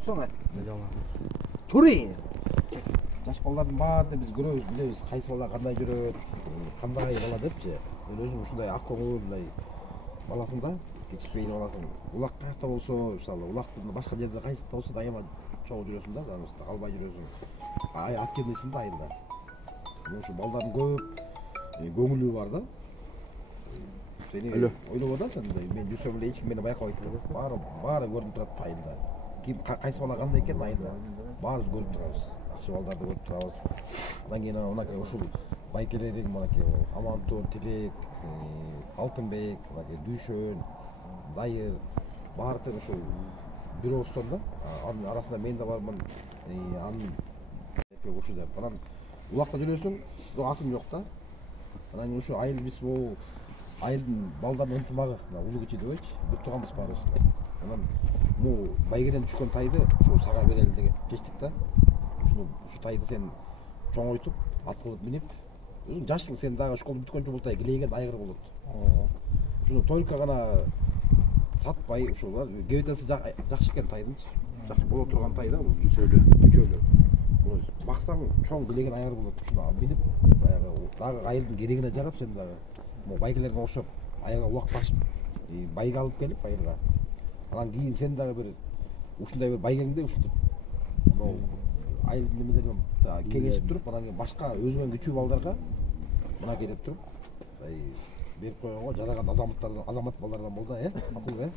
отсоң турин жаш балдардын баарын биз көрөбүз, билебиз, кайсы бала кандай жүрөт, кандай бала депчи. Мен өзүм ушундай ак көңүл, мындай баласың да, кечикпейин баласың. Улак каякта болсо, мисалы, улактын башка жерде кайсы болсо дайыма чогуу жүрөсүң да, жаныбызда калбай жүрөсүң. Ай ат келмейсиң да айылда. Ушу балдардын көп көңүлү бар да. Сени ойлоп атасың, мен жүрсөм эле эч ким мени байкабайт деп. Баары көрүнүп турат айылда. Ким кайсы бала кандай экен айылда. Баарыбыз көрүп турабыз. Акчы балдарды көрүп турабыз. Андан кийин мынакей ушул байкелердин мынакей Амантор, Тилек, Алтынбек, мынакей Дүйшөн, Дайыр баары тең ушул бир оостон да. Анын арасында мен да бармын. Анын ушул деп. Анан улакта жүрөсүң, бирок атым жок да. Анан ушу айыл биз бул айылдын балдардын ынтымагы, улуу кичи дебейчи, бир турганбыз баарыбыз. Анан бул байгеден түшкөн тайды ушул сага берели деген чечтик да. Ушу тайды сен чоңойтуп, ат кылып минип, өзүң жашыл сен дагы школду бүткөнчө бул тай килейген айгыр болот. Ушуну только гана сатпай, ушул гебетасы жакшы экен тайдынчы. Жакшы боло турган тай да, бул күчөлүү. Муну баксаң чоң килейген айгыр болот. Ушуну алып минип, баягы дагы айылдын керегине жарап сен дагы байгелерге окшоп айылга улак ташып, байга алып келип айылга. Анан кийин сен дагы бир ушундай бир байгеңди ушинтип айылдын немелерин кеңешип туруп, анан кийин башка өзүңөн күчүү балдарга мынакей деп туруп берип койгонго жараган азамат балдардан болду, макулбу,